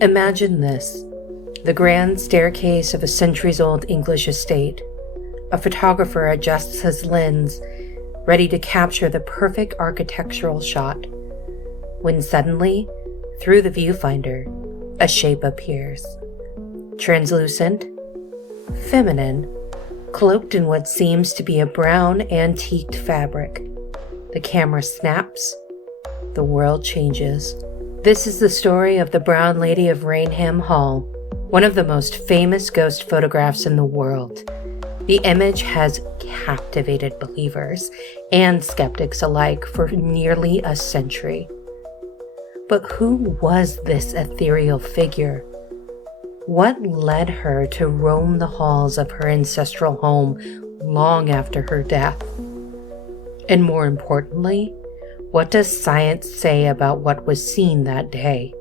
Imagine this: the grand staircase of a centuries-old English estate. A photographer adjusts his lens, ready to capture the perfect architectural shot, when suddenly, through the viewfinder, a shape appears. Translucent, feminine, cloaked in what seems to be a brown antiqued fabric. The camera snaps. The world changes. This is the story of the Brown Lady of Raynham Hall, one of the most famous ghost photographs in the world. The image has captivated believers and skeptics alike for nearly a century. But who was this ethereal figure? What led her to roam the halls of her ancestral home long after her death? And more importantly, what does science say about what was seen that day?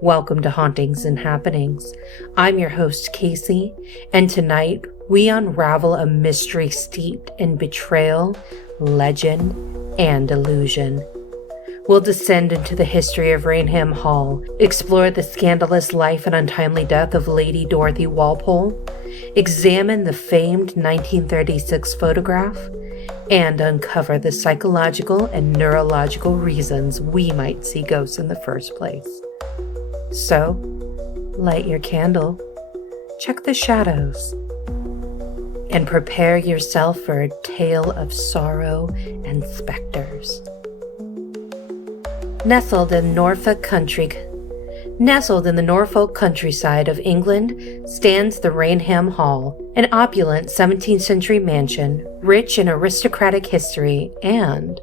Welcome to Hauntings and Happenings. I'm your host, Casey, and tonight we unravel a mystery steeped in betrayal, legend, and illusion. We'll descend into the history of Raynham Hall, explore the scandalous life and untimely death of Lady Dorothy Walpole, examine the famed 1936 photograph, and uncover the psychological and neurological reasons we might see ghosts in the first place. So, light your candle, check the shadows, and prepare yourself for a tale of sorrow and specters. Nestled in the Norfolk countryside of England stands the Raynham Hall, an opulent 17th century mansion, rich in aristocratic history and,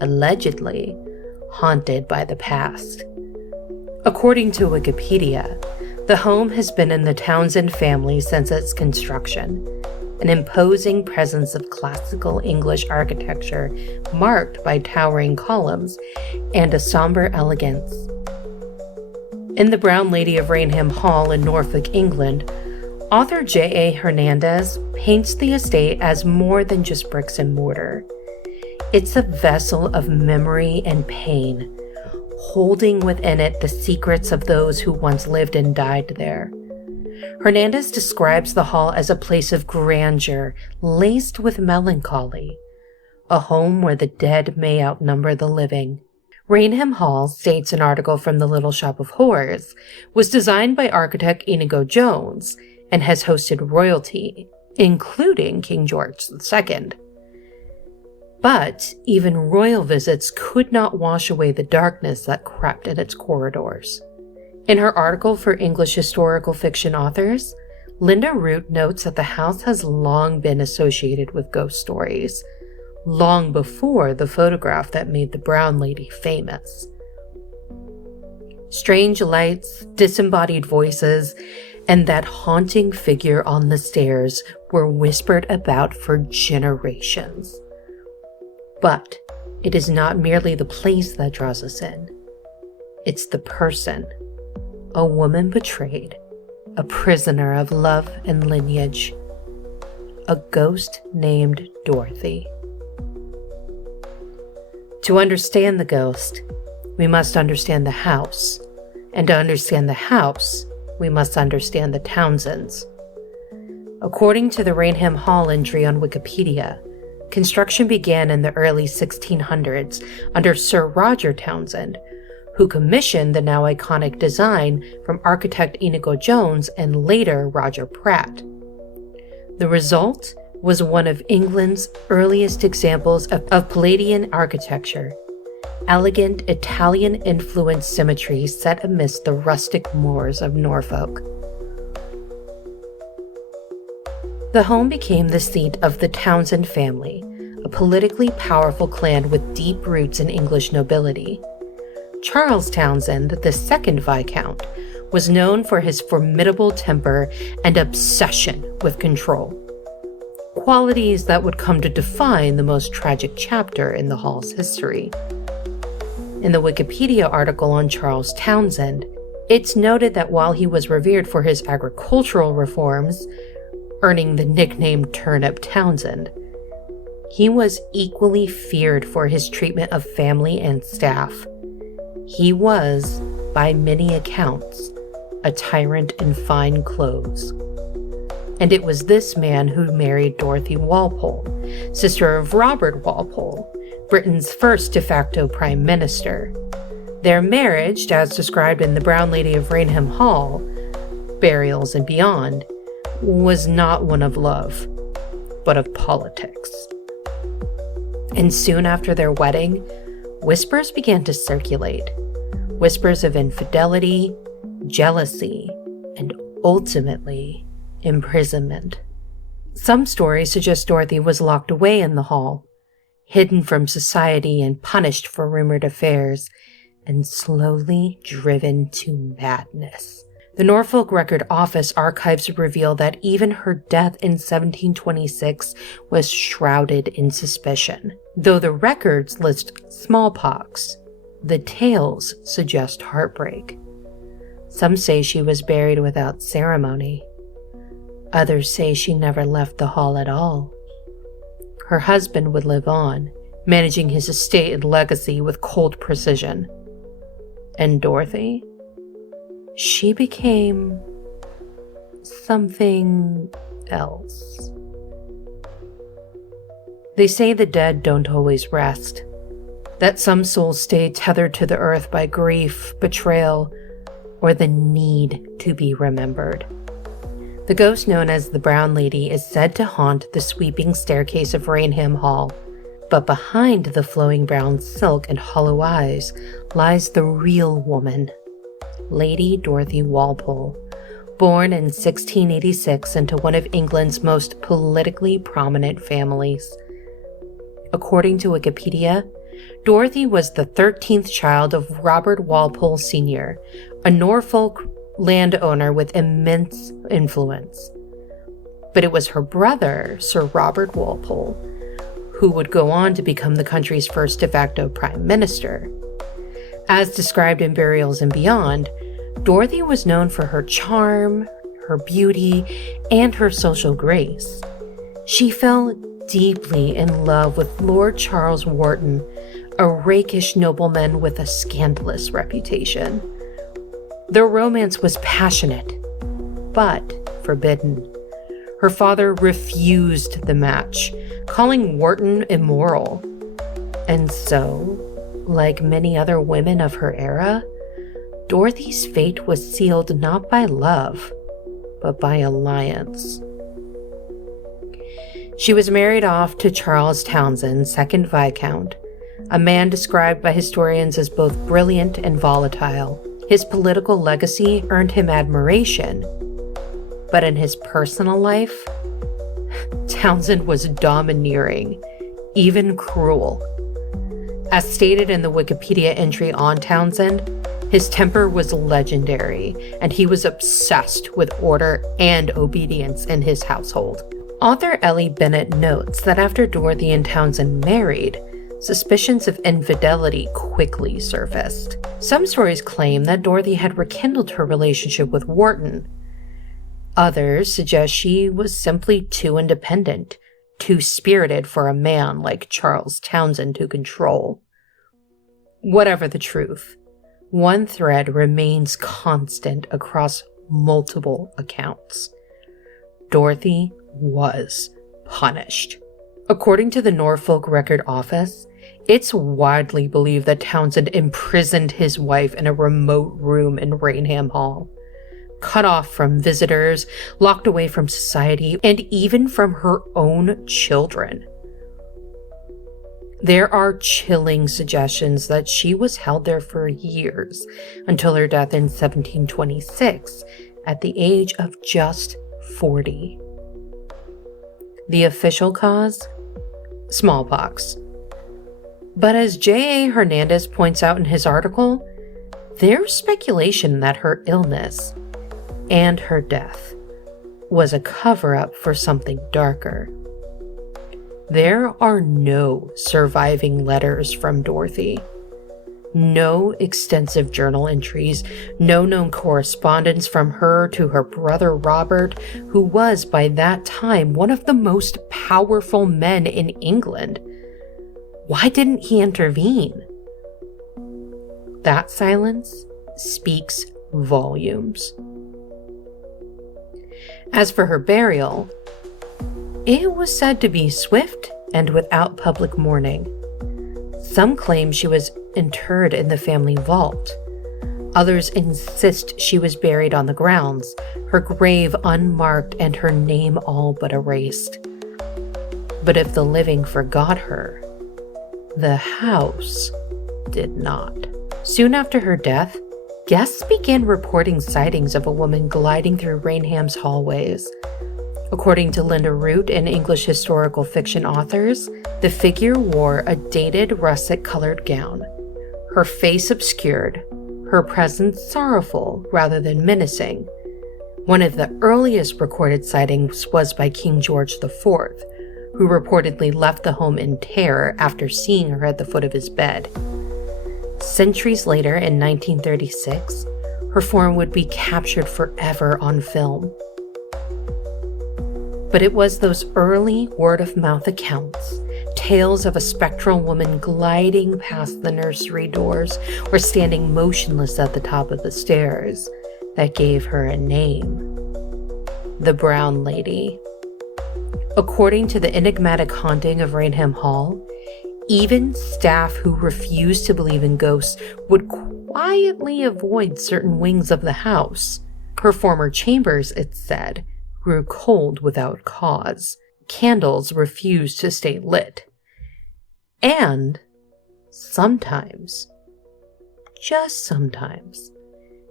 allegedly, haunted by the past. According to Wikipedia, the home has been in the Townsend family since its construction, an imposing presence of classical English architecture marked by towering columns and a somber elegance. In The Brown Lady of Raynham Hall in Norfolk, England, author J.A. Hernandez paints the estate as more than just bricks and mortar. It's a vessel of memory and pain, holding within it the secrets of those who once lived and died there. Hernandez describes the hall as a place of grandeur laced with melancholy, a home where the dead may outnumber the living. Raynham Hall, states an article from the Little Shop of Horrors, was designed by architect Inigo Jones and has hosted royalty, including King George II. But even royal visits could not wash away the darkness that crept in its corridors. In her article for English historical fiction authors, Linda Root notes that the house has long been associated with ghost stories, long before the photograph that made the Brown Lady famous. Strange lights, disembodied voices, and that haunting figure on the stairs were whispered about for generations. But it is not merely the place that draws us in. It's the person. A woman betrayed, a prisoner of love and lineage, a ghost named Dorothy. To understand the ghost, we must understand the house, and to understand the house, we must understand the Townsends. According to the Raynham Hall entry on Wikipedia, construction began in the early 1600s under Sir Roger Townsend, who commissioned the now iconic design from architect Inigo Jones and later Roger Pratt. The result was one of England's earliest examples of Palladian architecture, elegant Italian-influenced symmetry set amidst the rustic moors of Norfolk. The home became the seat of the Townsend family, a politically powerful clan with deep roots in English nobility. Charles Townsend, the second Viscount, was known for his formidable temper and obsession with control, qualities that would come to define the most tragic chapter in the Hall's history. In the Wikipedia article on Charles Townsend, it's noted that while he was revered for his agricultural reforms, earning the nickname Turnip Townsend, he was equally feared for his treatment of family and staff. He was by many accounts, a tyrant in fine clothes. And it was this man who married Dorothy Walpole, sister of Robert Walpole, Britain's first de facto prime minister. Their marriage, as described in The Brown Lady of Raynham Hall, Burials and Beyond, was not one of love, but of politics. And soon after their wedding, whispers began to circulate. Whispers of infidelity, jealousy, and ultimately, imprisonment. Some stories suggest Dorothy was locked away in the hall, hidden from society and punished for rumored affairs, and slowly driven to madness. The Norfolk Record Office archives reveal that even her death in 1726 was shrouded in suspicion. Though the records list smallpox, the tales suggest heartbreak. Some say she was buried without ceremony. Others say she never left the hall at all. Her husband would live on, managing his estate and legacy with cold precision. And Dorothy? She became something else. They say the dead don't always rest, that some souls stay tethered to the earth by grief, betrayal, or the need to be remembered. The ghost known as the Brown Lady is said to haunt the sweeping staircase of Raynham Hall, but behind the flowing brown silk and hollow eyes lies the real woman, Lady Dorothy Walpole, born in 1686 into one of England's most politically prominent families. According to Wikipedia, Dorothy was the 13th child of Robert Walpole Sr., a Norfolk landowner with immense influence. But it was her brother, Sir Robert Walpole, who would go on to become the country's first de facto prime minister. As described in Burials and Beyond, Dorothy was known for her charm, her beauty, and her social grace. She fell deeply in love with Lord Charles Wharton, a rakish nobleman with a scandalous reputation. Their romance was passionate, but forbidden. Her father refused the match, calling Wharton immoral. And so, like many other women of her era, Dorothy's fate was sealed not by love, but by alliance. She was married off to Charles Townshend, 2nd Viscount, a man described by historians as both brilliant and volatile. His political legacy earned him admiration, but in his personal life, Townshend was domineering, even cruel. As stated in the Wikipedia entry on Townshend, his temper was legendary, and he was obsessed with order and obedience in his household. Author Ellie Bennett notes that after Dorothy and Townshend married, suspicions of infidelity quickly surfaced. Some stories claim that Dorothy had rekindled her relationship with Wharton. Others suggest she was simply too independent, too spirited for a man like Charles Townshend to control. Whatever the truth, one thread remains constant across multiple accounts. Dorothy was punished. According to the Norfolk Record Office, it's widely believed that Townshend imprisoned his wife in a remote room in Raynham Hall, cut off from visitors, locked away from society, and even from her own children. There are chilling suggestions that she was held there for years until her death in 1726 at the age of just 40. The official cause? Smallpox. But as J.A. Hernandez points out in his article, there's speculation that her illness and her death was a cover-up for something darker. There are no surviving letters from Dorothy, no extensive journal entries, no known correspondence from her to her brother Robert, who was by that time one of the most powerful men in England. Why didn't he intervene? That silence speaks volumes. As for her burial, it was said to be swift and without public mourning. Some claim she was interred in the family vault. Others insist she was buried on the grounds, her grave unmarked and her name all but erased. But if the living forgot her, the house did not. Soon after her death, guests began reporting sightings of a woman gliding through Raynham's hallways. According to Linda Root and English historical fiction authors, the figure wore a dated russet-colored gown, her face obscured, her presence sorrowful rather than menacing. One of the earliest recorded sightings was by King George IV, who reportedly left the home in terror after seeing her at the foot of his bed. Centuries later, in 1936, her form would be captured forever on film. But it was those early word-of-mouth accounts, tales of a spectral woman gliding past the nursery doors or standing motionless at the top of the stairs, that gave her a name: the Brown Lady. According to the enigmatic haunting of Raynham Hall, even staff who refused to believe in ghosts would quietly avoid certain wings of the house. Her former chambers, it's said, grew cold without cause. Candles refused to stay lit. And sometimes, just sometimes,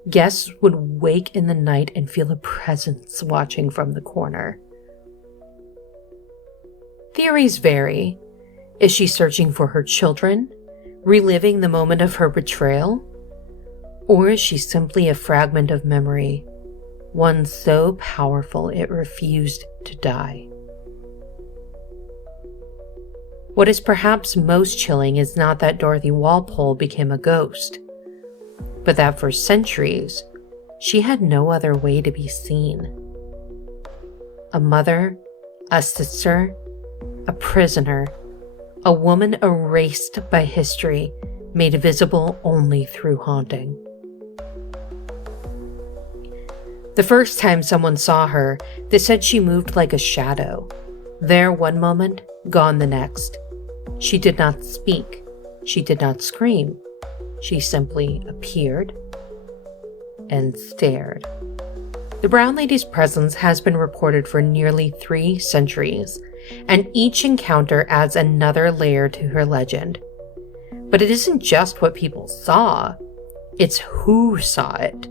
guests would wake in the night and feel a presence watching from the corner. Theories vary. Is she searching for her children, reliving the moment of her betrayal? Or is she simply a fragment of memory, one so powerful it refused to die? What is perhaps most chilling is not that Dorothy Walpole became a ghost, but that for centuries, she had no other way to be seen. A mother, a sister, a prisoner, a woman erased by history, made visible only through haunting. The first time someone saw her, they said she moved like a shadow. There one moment, gone the next. She did not speak. She did not scream. She simply appeared and stared. The Brown Lady's presence has been reported for nearly 3 centuries, and each encounter adds another layer to her legend. But it isn't just what people saw, it's who saw it,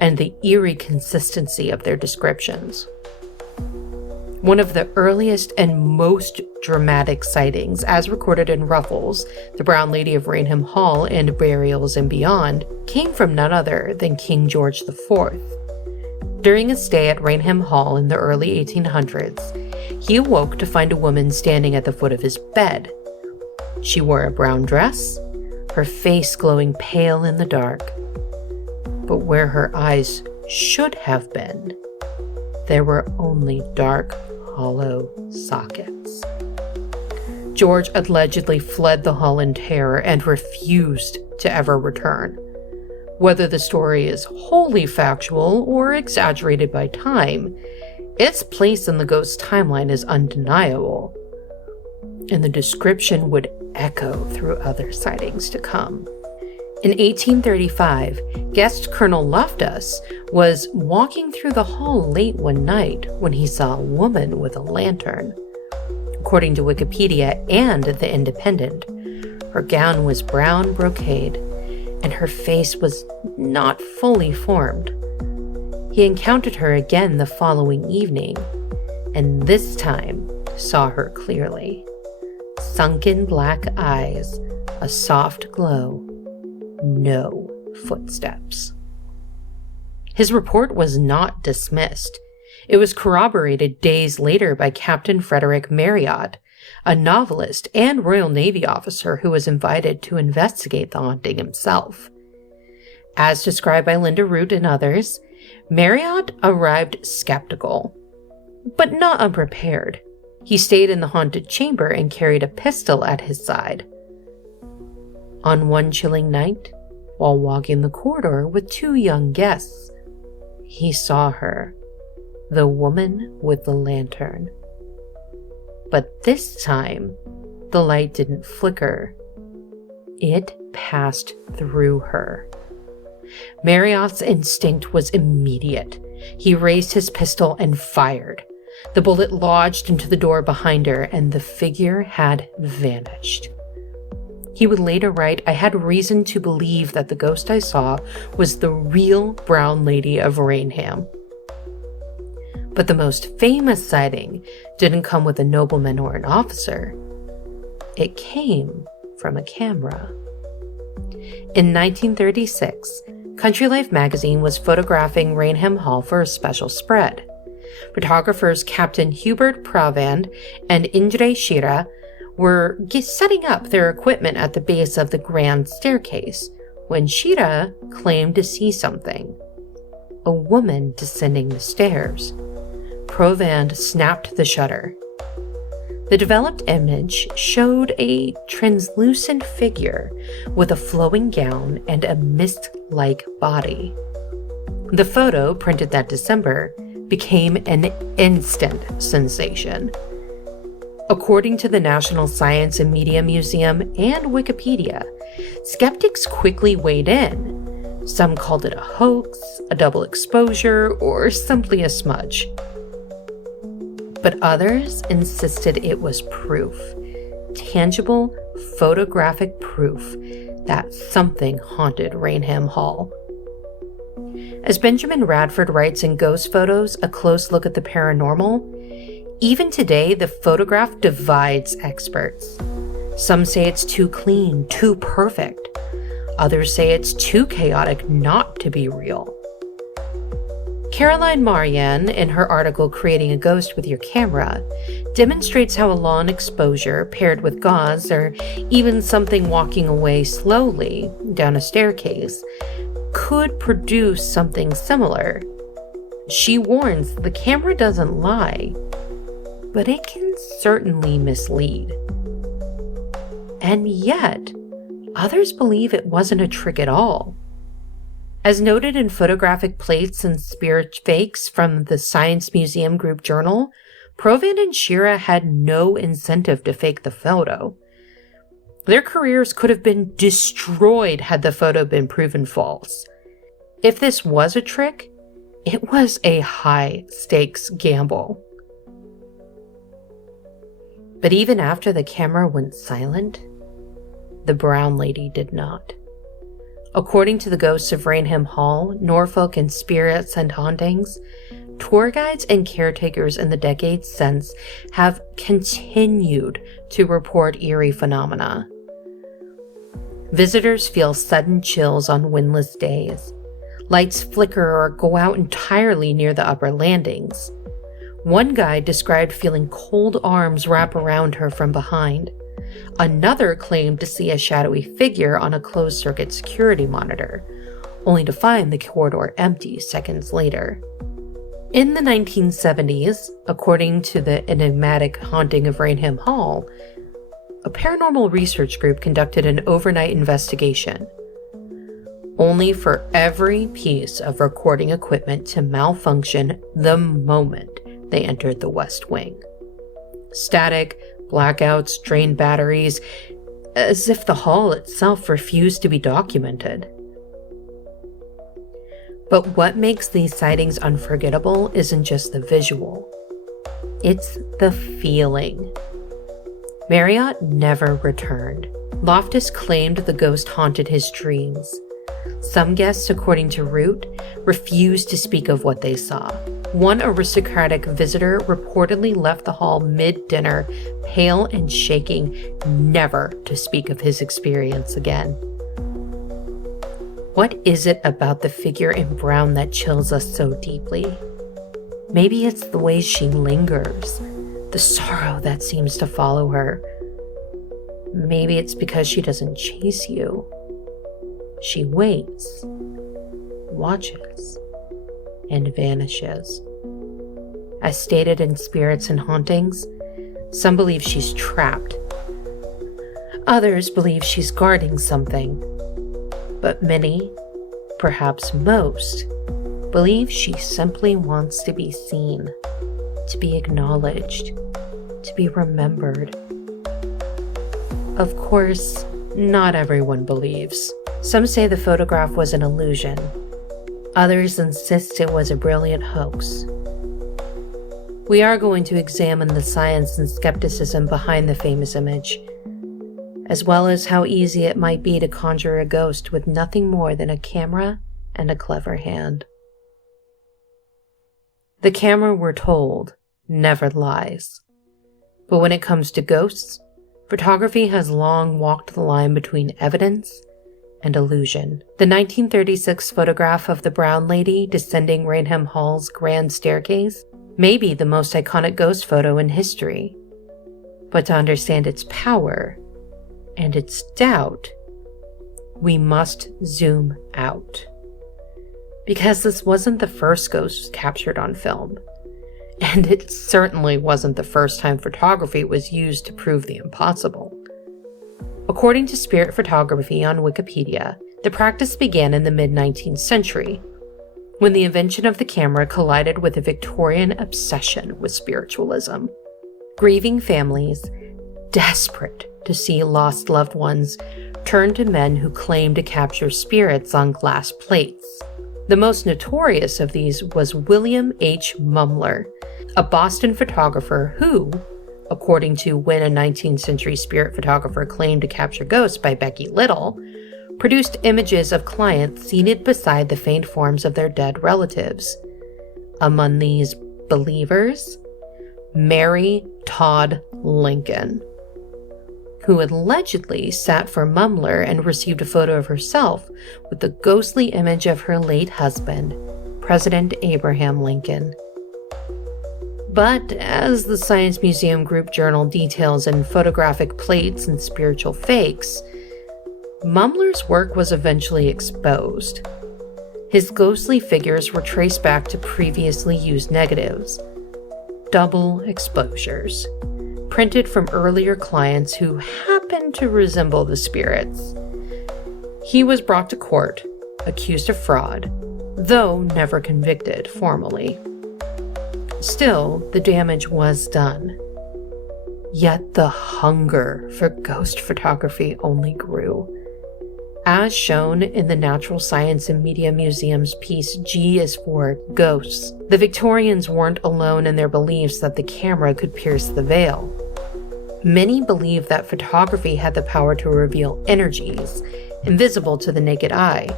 and the eerie consistency of their descriptions. One of the earliest and most dramatic sightings, as recorded in Ruffles, The Brown Lady of Raynham Hall, and Burials and Beyond, came from none other than King George IV. During a stay at Raynham Hall in the early 1800s, he awoke to find a woman standing at the foot of his bed. She wore a brown dress, her face glowing pale in the dark. But where her eyes should have been, there were only dark, hollow sockets. George allegedly fled the hall in terror and refused to ever return. Whether the story is wholly factual or exaggerated by time, its place in the ghost timeline is undeniable, and the description would echo through other sightings to come. In 1835, guest Colonel Loftus was walking through the hall late one night when he saw a woman with a lantern. According to Wikipedia and The Independent, her gown was brown brocade, and her face was not fully formed. He encountered her again the following evening, and this time saw her clearly. Sunken black eyes, a soft glow, no footsteps. His report was not dismissed. It was corroborated days later by Captain Frederick Marriott, a novelist and Royal Navy officer who was invited to investigate the haunting himself. As described by Linda Root and others, Marriott arrived skeptical, but not unprepared. He stayed in the haunted chamber and carried a pistol at his side. On one chilling night, while walking the corridor with 2 young guests. He saw her, the woman with the lantern. But this time, the light didn't flicker. It passed through her. Marriott's instinct was immediate. He raised his pistol and fired. The bullet lodged into the door behind her, and the figure had vanished. He would later write, "I had reason to believe that the ghost I saw was the real Brown Lady of Raynham." But the most famous sighting didn't come with a nobleman or an officer. It came from a camera. In 1936, Country Life magazine was photographing Raynham Hall for a special spread. Photographers Captain Hubert Provand and Indre Shira were setting up their equipment at the base of the grand staircase when Shira claimed to see something. A woman descending the stairs. Provand snapped the shutter. The developed image showed a translucent figure with a flowing gown and a mist-like body. The photo, printed that December, became an instant sensation. According to the National Science and Media Museum and Wikipedia, skeptics quickly weighed in. Some called it a hoax, a double exposure, or simply a smudge. But others insisted it was proof, tangible photographic proof that something haunted Raynham Hall. As Benjamin Radford writes in Ghost Photos, A Close Look at the Paranormal, even today the photograph divides experts. Some say it's too clean, too perfect. Others say it's too chaotic not to be real. Caroline Marianne, in her article Creating a Ghost with Your Camera, demonstrates how a long exposure paired with gauze or even something walking away slowly down a staircase could produce something similar. She warns the camera doesn't lie, but it can certainly mislead. And yet, others believe it wasn't a trick at all. As noted in photographic plates and spirit fakes from the Science Museum Group Journal, Provand and Shira had no incentive to fake the photo. Their careers could have been destroyed had the photo been proven false. If this was a trick, it was a high-stakes gamble. But even after the camera went silent, the Brown Lady did not. According to the Ghosts of Raynham Hall, Norfolk and Spirits and Hauntings, tour guides and caretakers in the decades since have continued to report eerie phenomena. Visitors feel sudden chills on windless days. Lights flicker or go out entirely near the upper landings. One guide described feeling cold arms wrap around her from behind. Another claimed to see a shadowy figure on a closed-circuit security monitor, only to find the corridor empty seconds later. In the 1970s, according to the enigmatic haunting of Raynham Hall, a paranormal research group conducted an overnight investigation, only for every piece of recording equipment to malfunction the moment they entered the West Wing. Static, blackouts, drained batteries, as if the hall itself refused to be documented. But what makes these sightings unforgettable isn't just the visual. It's the feeling. Marriott never returned. Loftus claimed the ghost haunted his dreams. Some guests, according to Root, refused to speak of what they saw. One aristocratic visitor reportedly left the hall mid-dinner, pale and shaking, never to speak of his experience again. What is it about the figure in brown that chills us so deeply? Maybe it's the way she lingers, the sorrow that seems to follow her. Maybe it's because she doesn't chase you. She waits, watches, and vanishes. As stated in Spirits and Hauntings, some believe she's trapped. Others believe she's guarding something. But many, perhaps most, believe she simply wants to be seen, to be acknowledged, to be remembered. Of course, not everyone believes. Some say the photograph was an illusion. Others insist it was a brilliant hoax. We are going to examine the science and skepticism behind the famous image, as well as how easy it might be to conjure a ghost with nothing more than a camera and a clever hand. The camera, we're told, never lies. But when it comes to ghosts, photography has long walked the line between evidence and illusion. The 1936 photograph of the Brown Lady descending Raynham Hall's grand staircase may be the most iconic ghost photo in history. But to understand its power and its doubt, we must zoom out. Because this wasn't the first ghost captured on film, and it certainly wasn't the first time photography was used to prove the impossible. According to Spirit Photography on Wikipedia, the practice began in the mid-19th century, when the invention of the camera collided with a Victorian obsession with spiritualism. Grieving families, desperate to see lost loved ones, turned to men who claimed to capture spirits on glass plates. The most notorious of these was William H. Mumler, a Boston photographer who, according to When a 19th Century Spirit Photographer Claimed to Capture Ghosts by Becky Little, produced images of clients seated beside the faint forms of their dead relatives. Among these believers, Mary Todd Lincoln, who allegedly sat for Mumler and received a photo of herself with the ghostly image of her late husband, President Abraham Lincoln. But as the Science Museum Group Journal details in Photographic Plates and Spiritual Fakes, Mumler's work was eventually exposed. His ghostly figures were traced back to previously used negatives, double exposures, printed from earlier clients who happened to resemble the spirits. He was brought to court, accused of fraud, though never convicted formally. Still, the damage was done. Yet the hunger for ghost photography only grew. As shown in the Natural Science and Media Museum's piece G is for Ghosts, the Victorians weren't alone in their beliefs that the camera could pierce the veil. Many believed that photography had the power to reveal energies invisible to the naked eye.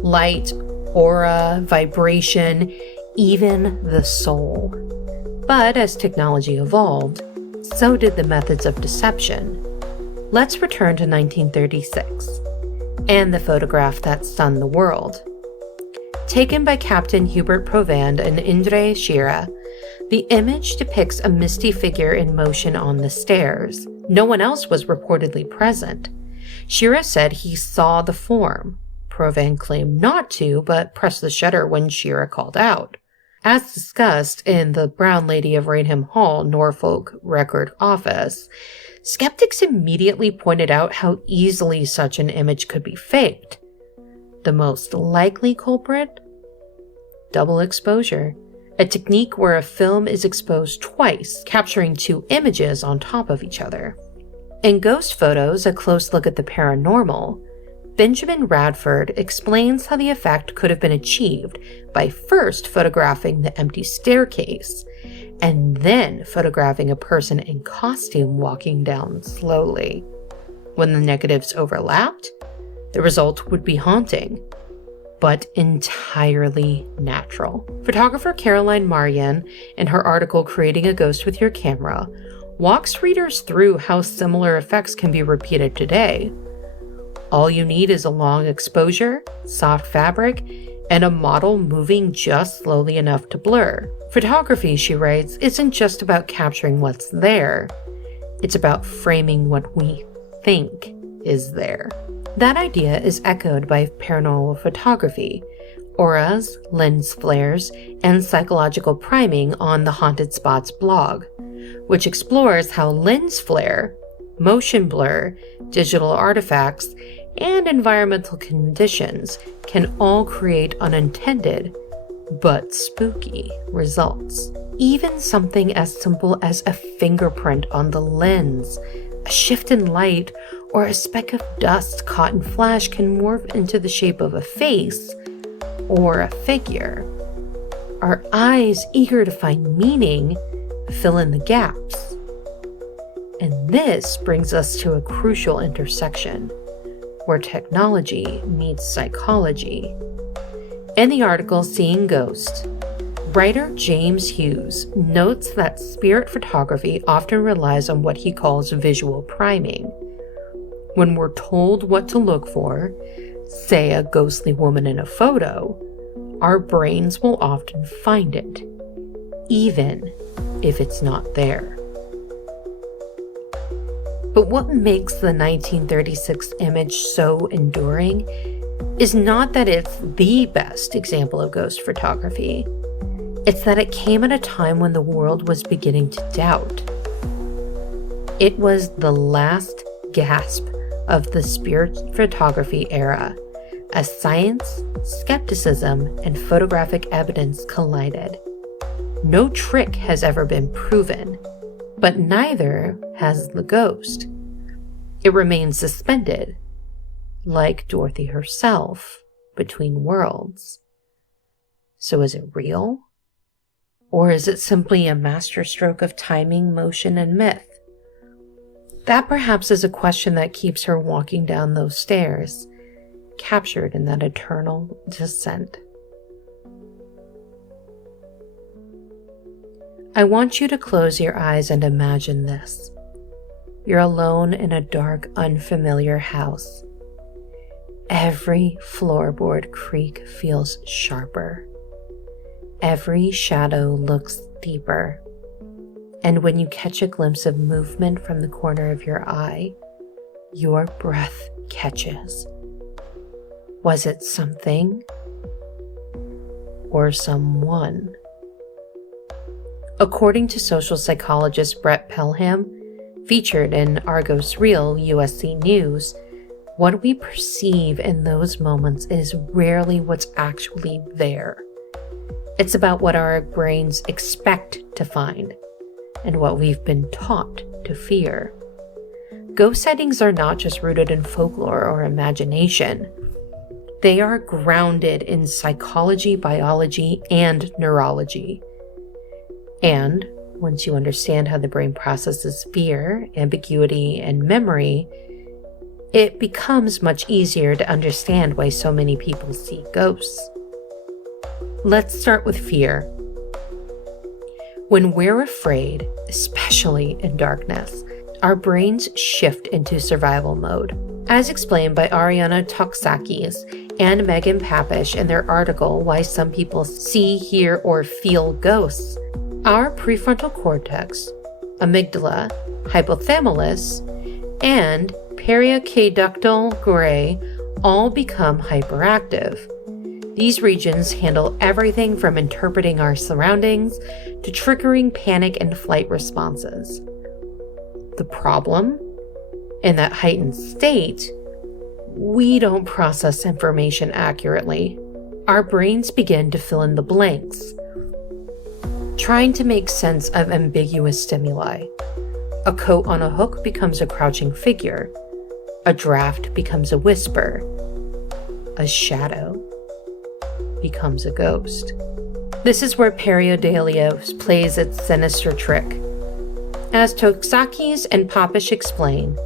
Light, aura, vibration, even the soul. But as technology evolved, so did the methods of deception. Let's return to 1936 and the photograph that stunned the world. Taken by Captain Hubert Provand and Indre Shira, the image depicts a misty figure in motion on the stairs. No one else was reportedly present. Shira said he saw the form. Provand claimed not to, but pressed the shutter when Shira called out. As discussed in the Brown Lady of Raynham Hall, Norfolk Record Office, skeptics immediately pointed out how easily such an image could be faked. The most likely culprit? Double exposure, a technique where a film is exposed twice, capturing two images on top of each other. In Ghost Photos, a close look at the paranormal, Benjamin Radford explains how the effect could have been achieved by first photographing the empty staircase and then photographing a person in costume walking down slowly. When the negatives overlapped, the result would be haunting, but entirely natural. Photographer Caroline Marian, in her article Creating a Ghost with Your Camera, walks readers through how similar effects can be repeated today. All you need is a long exposure, soft fabric, and a model moving just slowly enough to blur. Photography, she writes, isn't just about capturing what's there. It's about framing what we think is there. That idea is echoed by paranormal photography, auras, lens flares, and psychological priming on the Haunted Spots blog, which explores how lens flare, motion blur, digital artifacts, and environmental conditions can all create unintended but spooky results. Even something as simple as a fingerprint on the lens, a shift in light, or a speck of dust caught in flash can morph into the shape of a face or a figure. Our eyes, eager to find meaning, fill in the gaps. And this brings us to a crucial intersection where technology meets psychology. In the article Seeing Ghosts, writer James Hughes notes that spirit photography often relies on what he calls visual priming. When we're told what to look for, say a ghostly woman in a photo, our brains will often find it, even if it's not there. But what makes the 1936 image so enduring is not that it's the best example of ghost photography. It's that it came at a time when the world was beginning to doubt. It was the last gasp of the spirit photography era, as science, skepticism, and photographic evidence collided. No trick has ever been proven, but neither has the ghost. It remains suspended, like Dorothy herself, between worlds. So is it real? Or is it simply a masterstroke of timing, motion, and myth? That perhaps is a question that keeps her walking down those stairs, captured in that eternal descent. I want you to close your eyes and imagine this. You're alone in a dark, unfamiliar house. Every floorboard creak feels sharper. Every shadow looks deeper. And when you catch a glimpse of movement from the corner of your eye, your breath catches. Was it something or someone? According to social psychologist Brett Pelham, featured in Argos Real USC News, what we perceive in those moments is rarely what's actually there. It's about what our brains expect to find and what we've been taught to fear. Ghost sightings are not just rooted in folklore or imagination. They are grounded in psychology, biology, and neurology. And once you understand how the brain processes fear, ambiguity, and memory, it becomes much easier to understand why so many people see ghosts. Let's start with fear. When we're afraid, especially in darkness, our brains shift into survival mode. As explained by Ariana Toxakis and Megan Papish in their article, Why Some People See, Hear, or Feel Ghosts, our prefrontal cortex, amygdala, hypothalamus, and periaqueductal gray all become hyperactive. These regions handle everything from interpreting our surroundings to triggering panic and flight responses. The problem? In that heightened state, we don't process information accurately. Our brains begin to fill in the blanks, trying to make sense of ambiguous stimuli. A coat on a hook becomes a crouching figure. A draft becomes a whisper. A shadow becomes a ghost. This is where pareidolia plays its sinister trick. As Toxakis and Papish explain,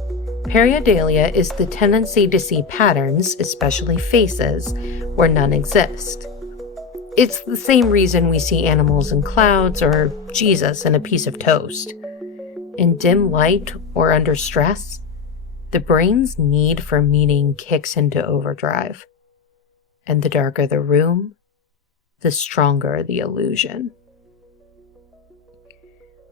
pareidolia is the tendency to see patterns, especially faces, where none exist. It's the same reason we see animals in clouds or Jesus in a piece of toast. In dim light or under stress, the brain's need for meaning kicks into overdrive. And the darker the room, the stronger the illusion.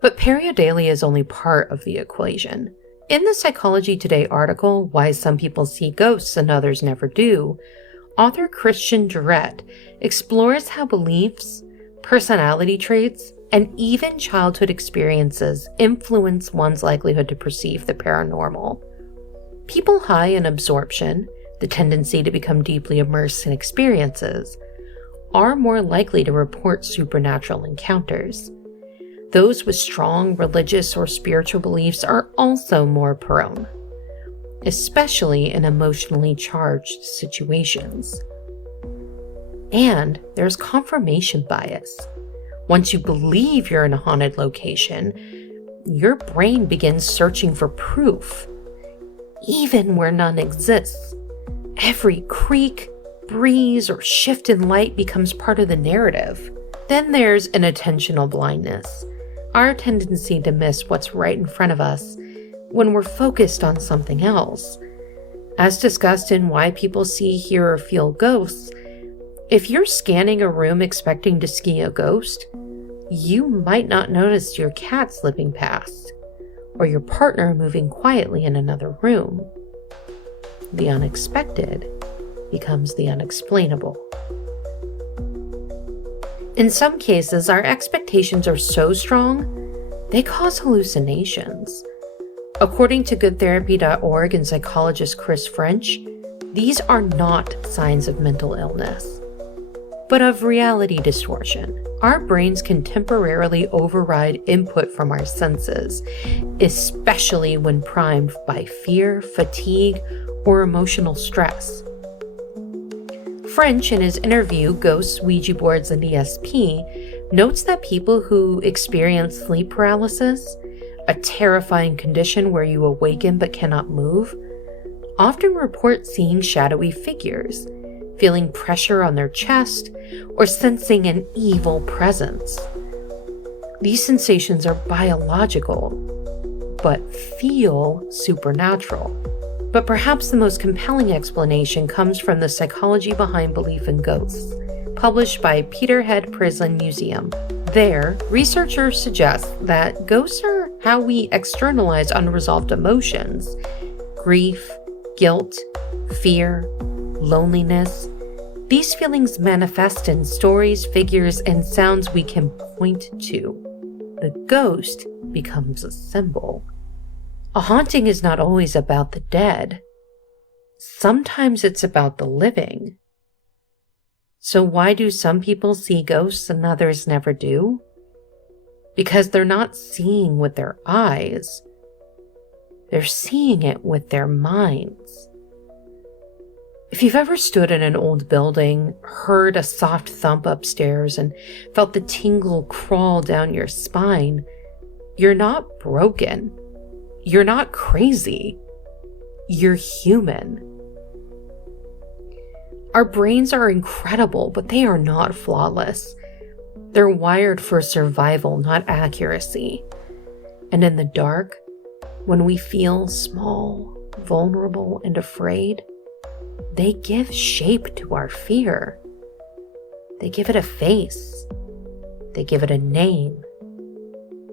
But pareidolia is only part of the equation. In the Psychology Today article, Why Some People See Ghosts and Others Never Do, author Christian Durrett explores how beliefs, personality traits, and even childhood experiences influence one's likelihood to perceive the paranormal. People high in absorption, the tendency to become deeply immersed in experiences, are more likely to report supernatural encounters. Those with strong religious or spiritual beliefs are also more prone, especially in emotionally charged situations. And there's confirmation bias. Once you believe you're in a haunted location, your brain begins searching for proof, even where none exists. Every creak, breeze, or shift in light becomes part of the narrative. Then there's an attentional blindness, our tendency to miss what's right in front of us when we're focused on something else. As discussed in Why People See, Hear, or Feel Ghosts, if you're scanning a room expecting to see a ghost, you might not notice your cat slipping past, or your partner moving quietly in another room. The unexpected becomes the unexplainable. In some cases, our expectations are so strong, they cause hallucinations. According to goodtherapy.org and psychologist Chris French, these are not signs of mental illness, but of reality distortion. Our brains can temporarily override input from our senses, especially when primed by fear, fatigue, or emotional stress. French, in his interview, Ghosts, Ouija Boards, and ESP, notes that people who experience sleep paralysis, a terrifying condition where you awaken but cannot move, often report seeing shadowy figures, feeling pressure on their chest, or sensing an evil presence. These sensations are biological, but feel supernatural. But perhaps the most compelling explanation comes from the psychology behind belief in ghosts, published by Peterhead Prison Museum. There, researchers suggest that ghosts are how we externalize unresolved emotions, grief, guilt, fear, loneliness. These feelings manifest in stories, figures, and sounds we can point to. The ghost becomes a symbol. A haunting is not always about the dead. Sometimes it's about the living. So why do some people see ghosts and others never do? Because they're not seeing with their eyes. They're seeing it with their minds. If you've ever stood in an old building, heard a soft thump upstairs, and felt the tingle crawl down your spine, you're not broken. You're not crazy. You're human. Our brains are incredible, but they are not flawless. They're wired for survival, not accuracy. And in the dark, when we feel small, vulnerable, and afraid, they give shape to our fear. They give it a face. They give it a name.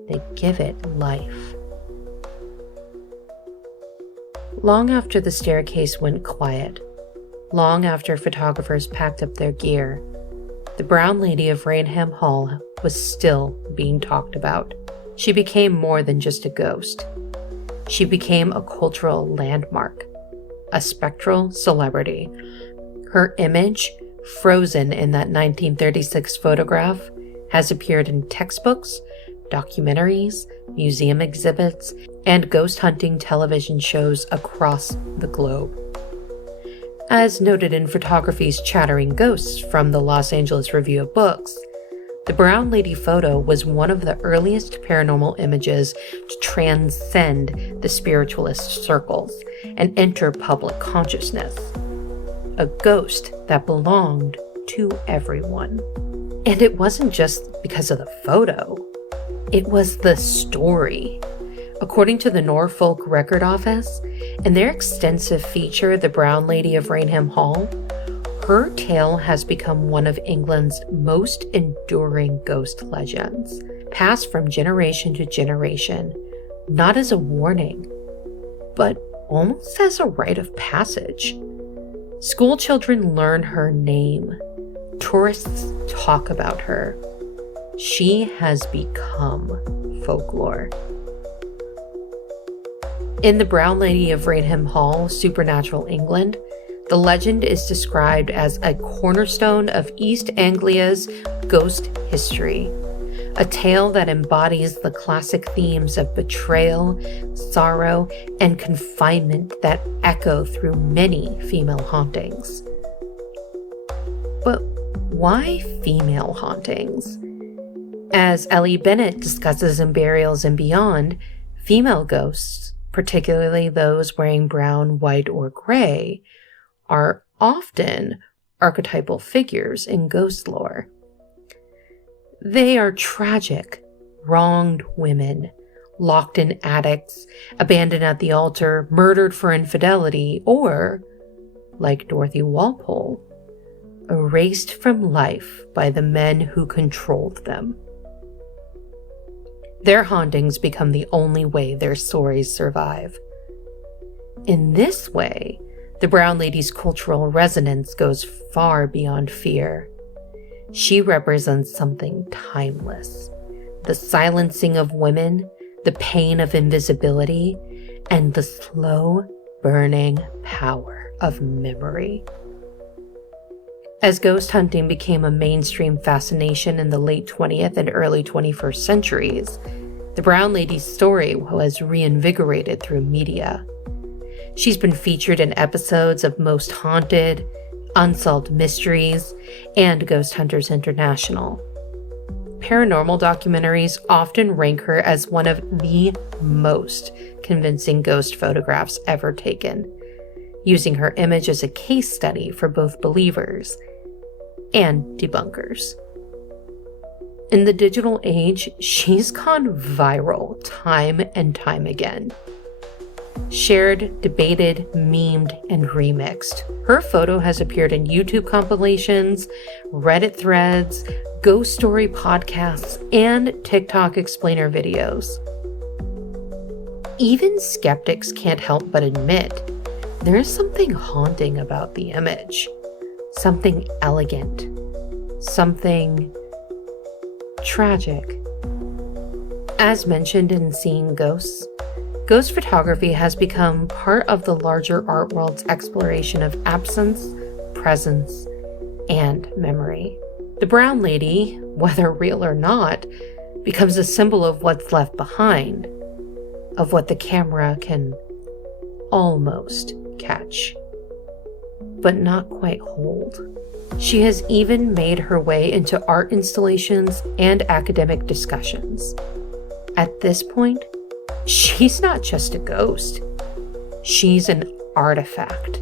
They give it life. Long after the staircase went quiet, long after photographers packed up their gear, the brown lady of Raynham Hall was still being talked about. She became more than just a ghost. She became a cultural landmark, a spectral celebrity. Her image, frozen in that 1936 photograph, has appeared in textbooks, documentaries, museum exhibits, and ghost hunting television shows across the globe. As noted in photography's Chattering Ghosts from the Los Angeles Review of Books, the brown lady photo was one of the earliest paranormal images to transcend the spiritualist circles and enter public consciousness. A ghost that belonged to everyone. And it wasn't just because of the photo. It was the story. According to the Norfolk Record Office, in their extensive feature, The Brown Lady of Raynham Hall, her tale has become one of England's most enduring ghost legends, passed from generation to generation, not as a warning, but almost as a rite of passage. School children learn her name. Tourists talk about her. She has become folklore. In The Brown Lady of Raynham Hall, Supernatural England, The legend is described as a cornerstone of East Anglia's ghost history, a tale that embodies the classic themes of betrayal, sorrow, and confinement that echo through many female hauntings. But why female hauntings? As Ellie Bennett discusses in Burials and Beyond, female ghosts, particularly those wearing brown, white, or gray, are often archetypal figures in ghost lore. They are tragic, wronged women, locked in attics, abandoned at the altar, murdered for infidelity, or, like Dorothy Walpole, erased from life by the men who controlled them. Their hauntings become the only way their stories survive. In this way, the Brown Lady's cultural resonance goes far beyond fear. She represents something timeless: the silencing of women, the pain of invisibility, and the slow burning power of memory. As ghost hunting became a mainstream fascination in the late 20th and early 21st centuries, the Brown Lady's story was reinvigorated through media. She's been featured in episodes of Most Haunted, Unsolved Mysteries, and Ghost Hunters International. Paranormal documentaries often rank her as one of the most convincing ghost photographs ever taken, using her image as a case study for both believers and debunkers. In the digital age, she's gone viral time and time again. Shared, debated, memed, and remixed, her photo has appeared in YouTube compilations, Reddit threads, ghost story podcasts, and TikTok explainer videos. Even skeptics can't help but admit there's something haunting about the image, something elegant, something tragic. As mentioned in Seeing Ghosts, ghost photography has become part of the larger art world's exploration of absence, presence, and memory. The Brown Lady, whether real or not, becomes a symbol of what's left behind, of what the camera can almost catch, but not quite hold. She has even made her way into art installations and academic discussions. At this point, she's not just a ghost. She's an artifact.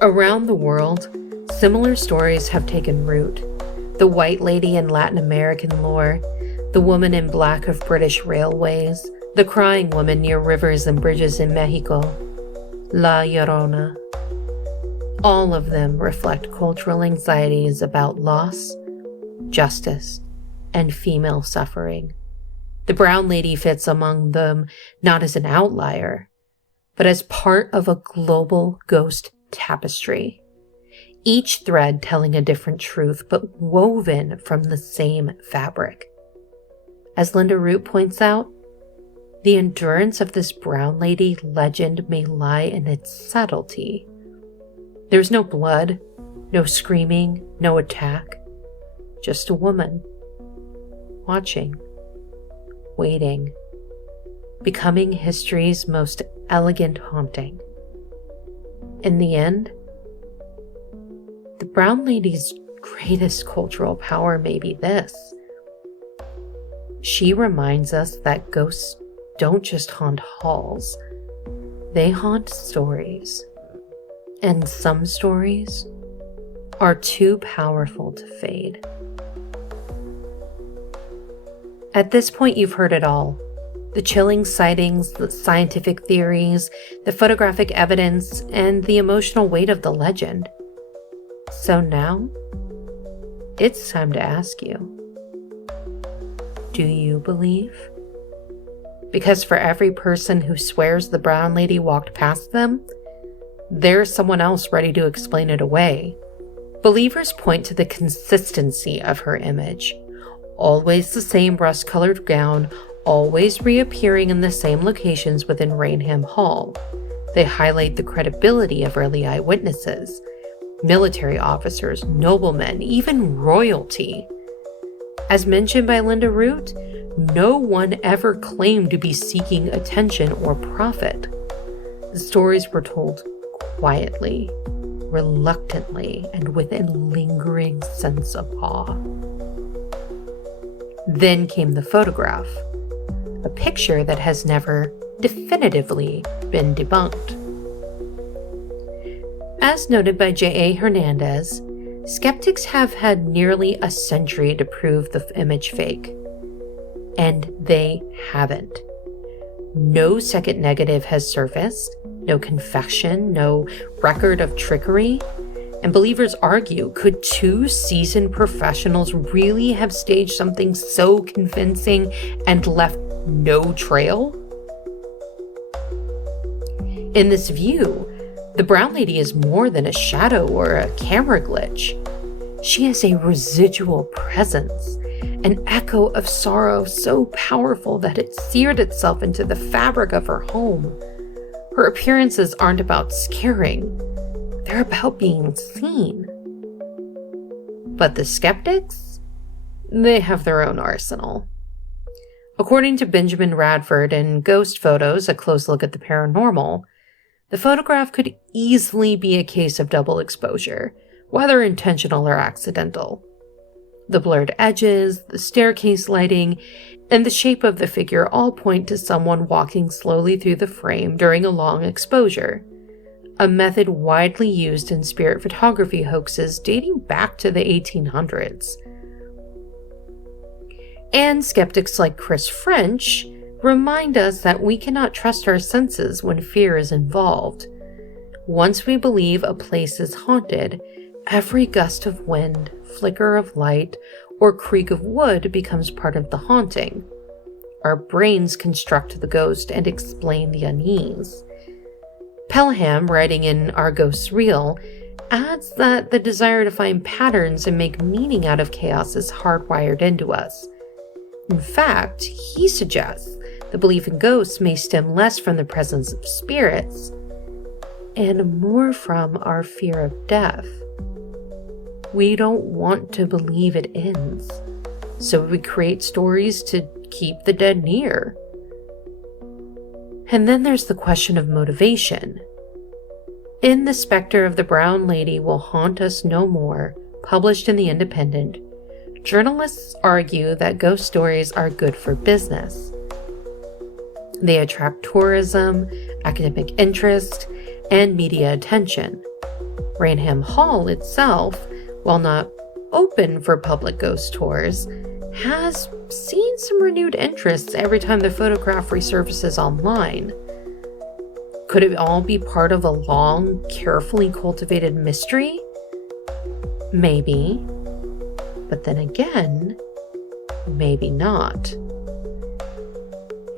Around the world, similar stories have taken root. The White Lady in Latin American lore, the Woman in Black of British railways, the Crying Woman near rivers and bridges in Mexico, La Llorona. All of them reflect cultural anxieties about loss, justice, and female suffering. The Brown Lady fits among them not as an outlier, but as part of a global ghost tapestry. Each thread telling a different truth, but woven from the same fabric. As Linda Root points out, the endurance of this Brown Lady legend may lie in its subtlety. There's no blood, no screaming, no attack, just a woman watching, waiting, becoming history's most elegant haunting. In the end, the Brown Lady's greatest cultural power may be this: she reminds us that ghosts don't just haunt halls, they haunt stories. And some stories are too powerful to fade. At this point, you've heard it all. The chilling sightings, the scientific theories, the photographic evidence, and the emotional weight of the legend. So now, it's time to ask you, do you believe? Because for every person who swears the Brown Lady walked past them, there's someone else ready to explain it away. Believers point to the consistency of her image. Always the same rust-colored gown, always reappearing in the same locations within Raynham Hall. They highlight the credibility of early eyewitnesses, military officers, noblemen, even royalty. As mentioned by Linda Root, no one ever claimed to be seeking attention or profit. The stories were told quietly, reluctantly, and with a lingering sense of awe. Then came the photograph, a picture that has never definitively been debunked. As noted by J.A. Hernandez, skeptics have had nearly a century to prove the image fake. And they haven't. No second negative has surfaced, no confession, no record of trickery. And believers argue, could two seasoned professionals really have staged something so convincing and left no trail? In this view, the Brown Lady is more than a shadow or a camera glitch. She is a residual presence, an echo of sorrow so powerful that it seared itself into the fabric of her home. Her appearances aren't about scaring, they're about being seen. But the skeptics? They have their own arsenal. According to Benjamin Radford in Ghost Photos, A Close Look at the Paranormal, the photograph could easily be a case of double exposure, whether intentional or accidental. The blurred edges, the staircase lighting, and the shape of the figure all point to someone walking slowly through the frame during a long exposure, a method widely used in spirit photography hoaxes dating back to the 1800s. And skeptics like Chris French remind us that we cannot trust our senses when fear is involved. Once we believe a place is haunted, every gust of wind, flicker of light, or creak of wood becomes part of the haunting. Our brains construct the ghost and explain the unease. Pelham, writing in Are Ghosts Real, adds that the desire to find patterns and make meaning out of chaos is hardwired into us. In fact, he suggests the belief in ghosts may stem less from the presence of spirits and more from our fear of death. We don't want to believe it ends, so we create stories to keep the dead near. And then there's the question of motivation. In The Spectre of the Brown Lady Will Haunt Us No More, published in The Independent, journalists argue that ghost stories are good for business. They attract tourism, academic interest, and media attention. Raynham Hall itself, while not open for public ghost tours, has seen some renewed interest every time the photograph resurfaces online. Could it all be part of a long, carefully cultivated mystery? Maybe. But then again, maybe not.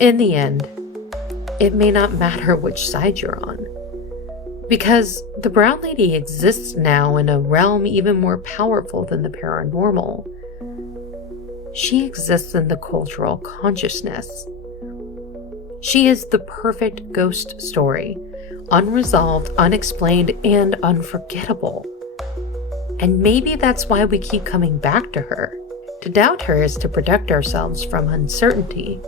In the end, it may not matter which side you're on, because the Brown Lady exists now in a realm even more powerful than the paranormal. She exists in the cultural consciousness. She is the perfect ghost story, unresolved, unexplained, and unforgettable. And maybe that's why we keep coming back to her. To doubt her is to protect ourselves from uncertainty.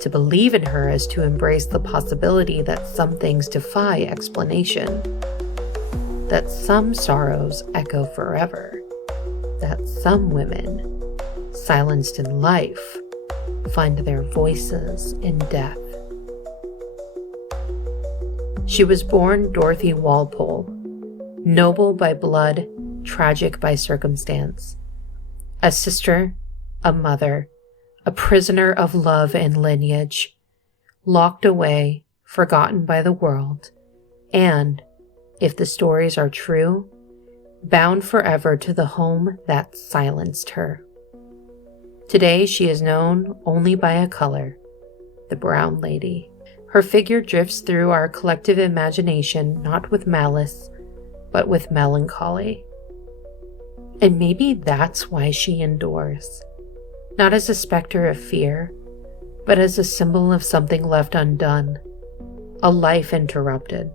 To believe in her is to embrace the possibility that some things defy explanation. That some sorrows echo forever. That some women, silenced in life, find their voices in death. She was born Dorothy Walpole, noble by blood, tragic by circumstance. A sister, a mother, a prisoner of love and lineage, locked away, forgotten by the world, and, if the stories are true, bound forever to the home that silenced her. Today she is known only by a color, the Brown Lady. Her figure drifts through our collective imagination not with malice, but with melancholy. And maybe that's why she endures. Not as a specter of fear, but as a symbol of something left undone, a life interrupted.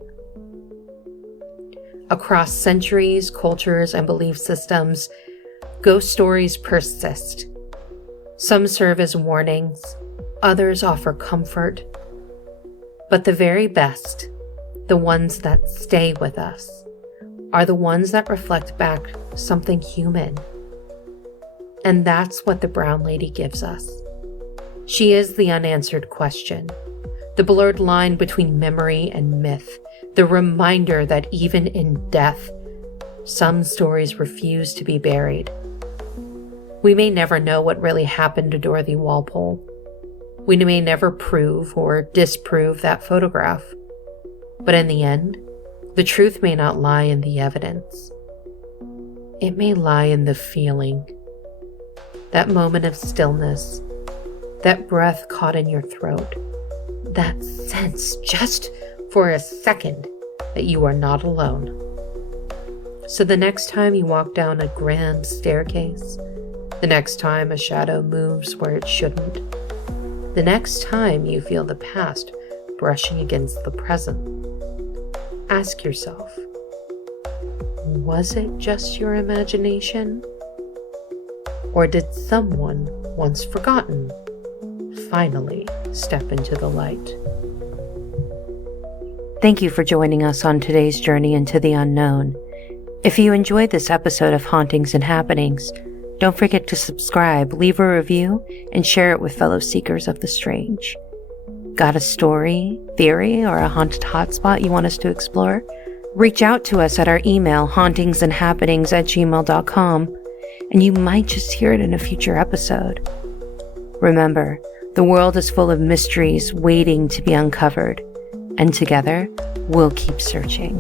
Across centuries, cultures, and belief systems, ghost stories persist. Some serve as warnings, others offer comfort. But the very best, the ones that stay with us, are the ones that reflect back something human. And that's what the Brown Lady gives us. She is the unanswered question, the blurred line between memory and myth, the reminder that even in death, some stories refuse to be buried. We may never know what really happened to Dorothy Walpole. We may never prove or disprove that photograph. But in the end, the truth may not lie in the evidence. It may lie in the feeling. That moment of stillness, that breath caught in your throat, that sense just for a second that you are not alone. So the next time you walk down a grand staircase, the next time a shadow moves where it shouldn't, the next time you feel the past brushing against the present, ask yourself, was it just your imagination? Or did someone once forgotten finally step into the light? Thank you for joining us on today's journey into the unknown. If you enjoyed this episode of Hauntings and Happenings, don't forget to subscribe, leave a review, and share it with fellow seekers of the strange. Got a story, theory, or a haunted hotspot you want us to explore? Reach out to us at our email, hauntingsandhappenings@gmail.com, and you might just hear it in a future episode. Remember, the world is full of mysteries waiting to be uncovered, and together, we'll keep searching.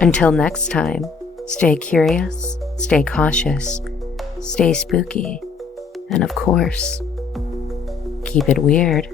Until next time, stay curious, stay cautious, stay spooky, and of course, keep it weird.